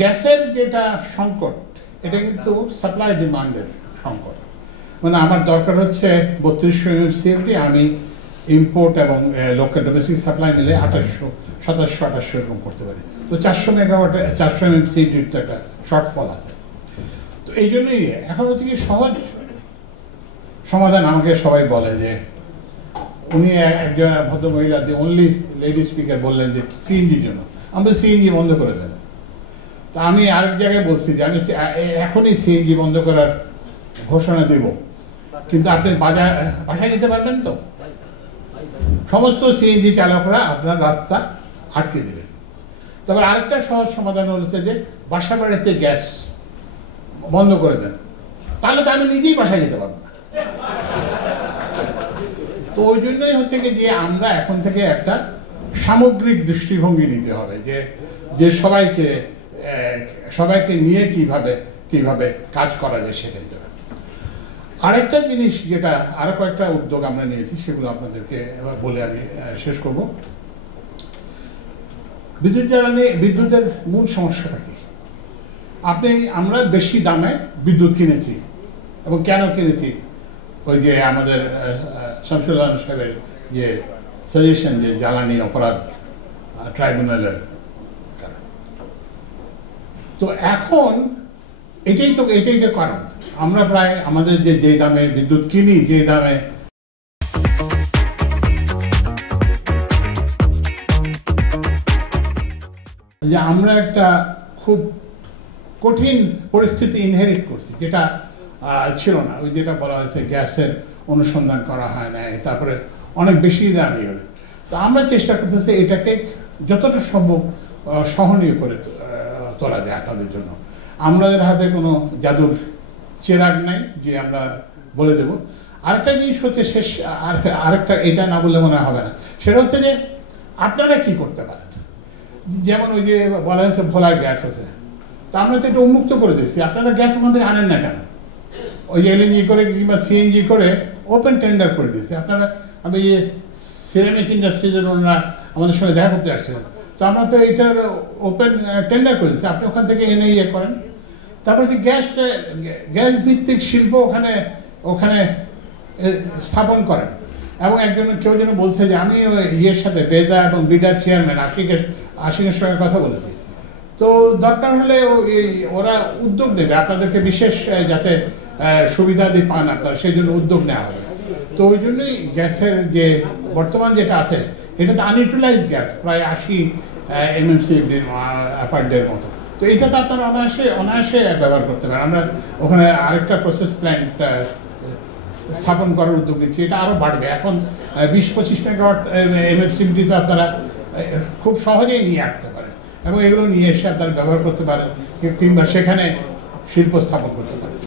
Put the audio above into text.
গ্যাসের যেটা সংকট এটা কিন্তু সাপ্লাই ডিমান্ডের সংকট। মানে আমার দরকার হচ্ছে 3200 MMCFD, আমি ইম্পোর্ট এবং লোকাল ডোমেস্টিক সাপ্লাই মিলে 2800, 2700, 2800 এরকম করতে পারি। তো 400 মেগাওয়াট 400 MMCFD তো একটা শর্টফল আছে। তো এই জন্যই এখন হচ্ছে কি সহজ সমাধান আমাকে সবাই বলে যে উনি একজন ভদ্র মহিলা দি অনলি লেডি স্পিকার বললেন যে সিএনজির জন্য আমরা সিএনজি বন্ধ করে দেন। তা আমি আরেক জায়গায় বলছি যে আমি এখনই সিএনজি বন্ধ করার ঘোষণা দেব, কিন্তু আপনি বাসায় যেতে পারবেন তো? সমস্ত সিএনজি চালকরা আপনার রাস্তা আটকে দেবেন। তারপর আরেকটা সহজ সমাধান হচ্ছে যে বাসা বাড়িতে গ্যাস বন্ধ করে দেন, তাহলে তো আমি নিজেই বাসায় যেতে পারবো না। তো ওই জন্যই হচ্ছে কি যে আমরা এখন থেকে একটা সামগ্রিক দৃষ্টিভঙ্গি নিতে হবে যে সবাইকে নিয়ে কিভাবে কাজ করা যায় সেটাই। আরেকটা জিনিস যেটা আরো কয়েকটা উদ্যোগ আমরা নিয়েছি সেগুলো আপনাদেরকে বলে আমি শেষ করব। বিদ্যুতের মূল সমস্যাটা কি? আমরা বেশি দামে বিদ্যুৎ কিনেছি, এবং কেন কিনেছি? ওই যে আমাদের শামসুল আলম সাহেবের যে সাজেশন যে জ্বালানি অপরাধ ট্রাইব্যুনালের। তো এখন এটাই তো কারণ আমরা প্রায় আমাদের যে দামে বিদ্যুৎ কিনি, যে দামে যে আমরা একটা খুব কঠিন পরিস্থিতি ইনহেরিট করছি, যেটা ছিল না। ওই যেটা বলা হয়েছে গ্যাসের অনুসন্ধান করা হয় না, তারপরে অনেক বেশি দামি হলে। তো আমরা চেষ্টা করতেছি এটাকে যতটা সম্ভব সহনীয় করে তোলা যায় আপনাদের জন্য। আমাদের হাতে কোনো জাদুর চেরাগ নাই যে আমরা বলে দেব। আরেকটা জিনিস হচ্ছে আরেকটা, এটা না বললে মনে হবে না, সেটা হচ্ছে যে আপনারা কি করতে পারেন। যেমন ওই যে বলা হয়েছে ভোলায় গ্যাস আছে, তা আমরা তো এটা উন্মুক্ত করে দিচ্ছি, আপনারা গ্যাস আমাদের আনেন না কেন? ওই যে এলএনজি করে কিংবা সিএনজি করে ওপেন টেন্ডার করে দিয়েছি। আমি সিরামিক ইন্ডাস্ট্রিজের ওনারা আমাদের সঙ্গে দেখা করতে আসছেন, তো আমরা তো এটার ওপেন টেন্ডার করে দিচ্ছি, আপনি ওখান থেকে এনে করেন। তারপরে যে গ্যাস ভিত্তিক শিল্প ওখানে স্থাপন করেন। এবং কেউ যেন বলছে যে আমি সাথে বেজা এবং বিডার চেয়ারম্যান আশিকের সঙ্গে কথা বলেছি, তো দরকার হলে ওরা উদ্যোগ নেবে আপনাদেরকে বিশেষ যাতে সুবিধাদি পান আপনারা, সেই জন্য উদ্যোগ নেওয়া হবে। তো ওই জন্যই গ্যাসের যে বর্তমান যেটা আছে এটা তো আনইউটিলাইজ গ্যাস, প্রায় 80 MMCFD পার ডের মতো। তো এটা তো আপনারা অনায়াসে ব্যবহার করতে পারেন। আমরা ওখানে আরেকটা প্রসেস প্ল্যান্ট স্থাপন করার উদ্যোগ নিচ্ছি, এটা আরও বাড়বে। এখন 20-25 মেগাওয়াট MMCFD তো আপনারা খুব সহজেই নিয়ে আসতে পারেন, এবং এগুলো নিয়ে এসে আপনারা ব্যবহার করতে পারেন কিংবা সেখানে শিল্প স্থাপন করতে পারেন।